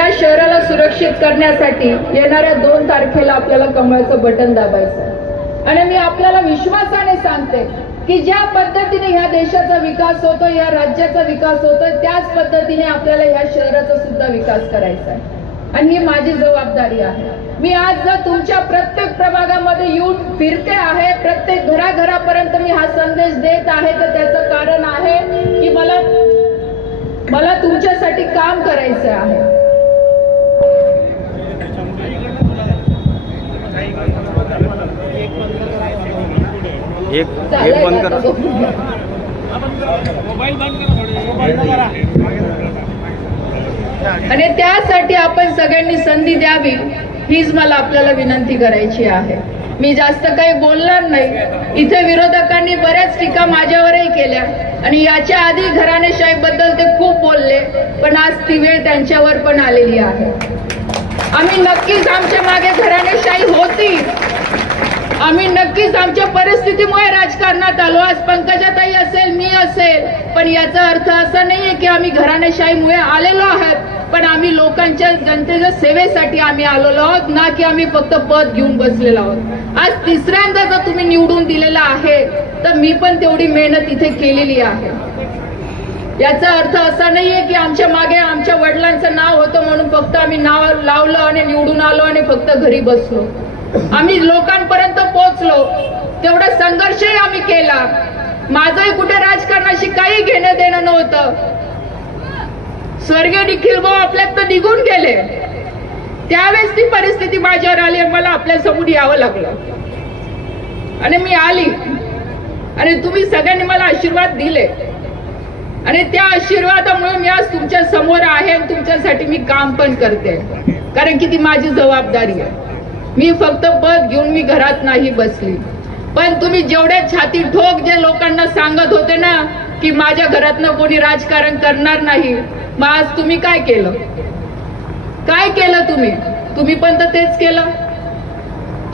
या शहराला सुरक्षित करण्यासाठी येणाऱ्या दोन तारखेला आपल्याला कमळाचं बटन दाबायचं आणि मी आपल्याला विश्वासाने सांगते की ज्या पद्धतीने ह्या देशाचा विकास होतो या राज्याचा विकास होतो त्याच पद्धतीने आपल्याला ह्या शहराचा सुद्धा विकास करायचा आहे आणि ही माझी जबाबदारी आहे मी आज जर तुमच्या प्रत्येक प्रभागामध्ये येऊन फिरते आहे प्रत्येक घराघरापर्यंत मी हा संदेश देत आहे तर त्याचं कारण आहे की मला मला तुमच्यासाठी काम करायचं आहे मोबाईल बंद करा आणि त्यासाठी आपण सगळ्यांनी संधी द्यावी हीच मला आपल्याला विनंती करायची आहे मी जास्त काही बोलणार नाही इथे विरोधकांनी बऱ्याच टीका माझ्यावरही केल्या आणि याच्या आधी बद्दल ते खूप बोलले पण आज ती वेळ त्यांच्यावर पण आलेली आहे आम्ही नक्कीच आमच्या मागे घराणेशाही होती आम्ही नक्कीच आमच्या परिस्थितीमुळे राजकारणात आलो आज पंकजाताई असेल मी असेल पण याचा अर्थ असा आहे की आम्ही घराणेशाहीमुळे आलेलो आहोत पण आम्ही लोकांच्या जनतेच्या सेवेसाठी आम्ही आलेलो आहोत ना की आम्ही फक्त पद घेऊन बसलेलो आहोत आज तिसऱ्यांदा जर तुम्ही निवडून दिलेला आहे तर मी पण तेवढी मेहनत इथे केलेली आहे याचा अर्थ असा नाहीये की आमच्या मागे आमच्या वडिलांचं नाव होतं म्हणून फक्त आम्ही नाव लावलं आणि निवडून आलो आणि फक्त घरी बसलो आम्ही लोकांपर्यंत पोहोचलो तेवढा संघर्षही आम्ही केला माझंही कुठे राजकारणाशी काही घेणं देणं नव्हतं स्वर्गीय निखिल भाऊ आपल्यात तर निघून गेले त्यावेळेस ती परिस्थिती माझ्यावर आली मला आपल्या समोर यावं लागलं आणि मी आली आणि तुम्ही सगळ्यांनी मला आशीर्वाद दिले आणि त्या आशीर्वादामुळे मी आज तुमच्या समोर आहे आणि तुमच्यासाठी मी काम पण करते कारण की ती माझी जबाबदारी आहे मी फक्त पद घेऊन मी घरात नाही बसली पण तुम्ही जेवढे छाती ठोक जे लोकांना सांगत होते ना की माझ्या घरातनं कोणी राजकारण करणार नाही मग आज तुम्ही काय केलं काय केलं तुम्ही तुम्ही पण तर तेच केलं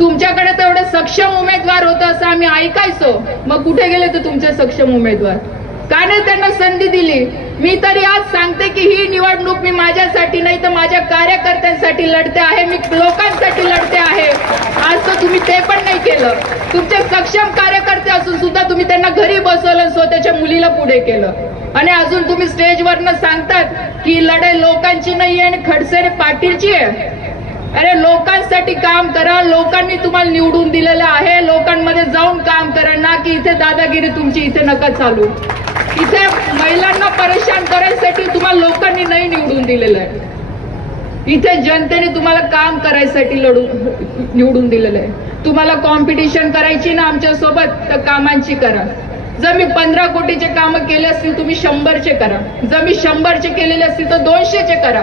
तुमच्याकडे तर एवढे सक्षम उमेदवार होत असं आम्ही ऐकायचो मग कुठे गेले तर तुमचे सक्षम उमेदवार का नाही त्यांना संधी दिली मी तरी आज सांगते की ही निवडणूक मी माझ्यासाठी नाही तर माझ्या कार्यकर्त्यांसाठी लढते आहे मी लोकांसाठी लढते आहे आज तर तुम्ही ते पण नाही केलं तुमचे सक्षम कार्यकर्ते असून सुद्धा तुम्ही त्यांना घरी बसवलं स्वतःच्या मुलीला पुढे केलं आणि अजून तुम्ही स्टेजवरनं सांगतात की लढाई लोकांची नाही आहे आणि खडसेने पाटीलची आहे अरे लोकांसाठी काम करा लोकांनी तुम्हाला निवडून दिलेलं आहे लोकांमध्ये जाऊन काम करा ना की इथे दादागिरी तुमची इथे नका चालू इथे महिलांना परेशान करायसाठी तुम्हाला लोकांनी नाही निवडून दिलेलं आहे इथे जनतेने तुम्हाला काम करायसाठी लढू निवडून दिलेलं आहे तुम्हाला कॉम्पिटिशन करायची ना आमच्या सोबत तर कामांची करा जर मी पंधरा कोटीचे काम केले असतील तुम्ही शंभरचे करा जर मी शंभरचे केलेले असतील तर दोनशेचे करा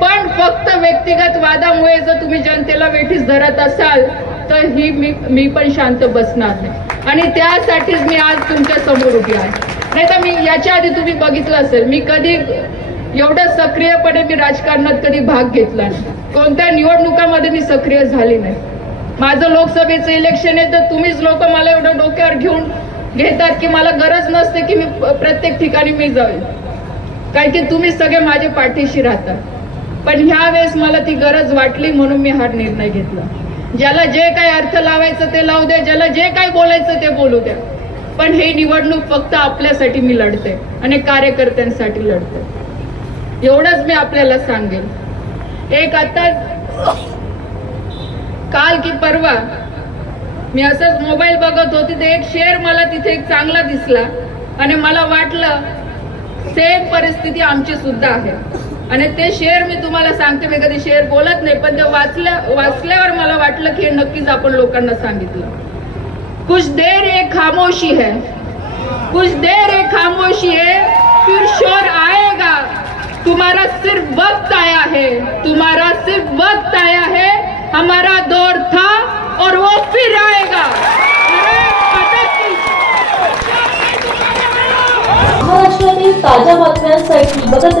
पण फक्त व्यक्तिगत वादामुळे जर तुम्ही जनतेला वेठीस धरत असाल ही मी मी पण शांत बसणार नाही आणि त्यासाठीच मी आज तुमच्या समोर उभी आहे नाही तर मी याच्या आधी तुम्ही बघितलं असेल मी कधी एवढं सक्रियपणे मी राजकारणात कधी भाग घेतला नाही कोणत्या निवडणुकामध्ये मी सक्रिय झाली नाही माझं लोकसभेचं इलेक्शन आहे तर तुम्हीच लोक मला एवढं डोक्यावर घेऊन घेतात की मला गरज नसते की मी प्रत्येक ठिकाणी मी जाईल कारण की तुम्ही सगळे माझ्या पाठीशी राहता पण ह्या वेळेस मला ती गरज वाटली म्हणून मी हा निर्णय घेतला ज्याला जे काय अर्थ लावायचं ते लावू द्या ज्याला जे काय बोलायचं ते बोलू द्या पण हे निवडणूक फक्त आपल्यासाठी मी लढते आणि कार्यकर्त्यांसाठी लढते एवढंच मी आपल्याला सांगेन एक आता काल की परवा मी असंच मोबाईल बघत होती ते एक शेअर मला तिथे एक चांगला दिसला आणि मला वाटलं सेम परिस्थिती आमची सुद्धा आहे आणि ते शेअर मी तुम्हाला सांगते मी कधी शेअर बोलत नाही पण ते वाचल्या वाचल्यावर मला वाटलं की नक्कीच आपण लोकांना सांगितलं कुछ देर एक खामोशी है कुछ देर एक खामोशी है फिर शोर आएगा तुम्हारा सिर्फ वक्त आया है तुम्हारा सिर्फ वक्त आया है हमारा दौर था और वो फिर आएगा महाराष्ट्रातील ताज्या बातम्यांसाठी बघत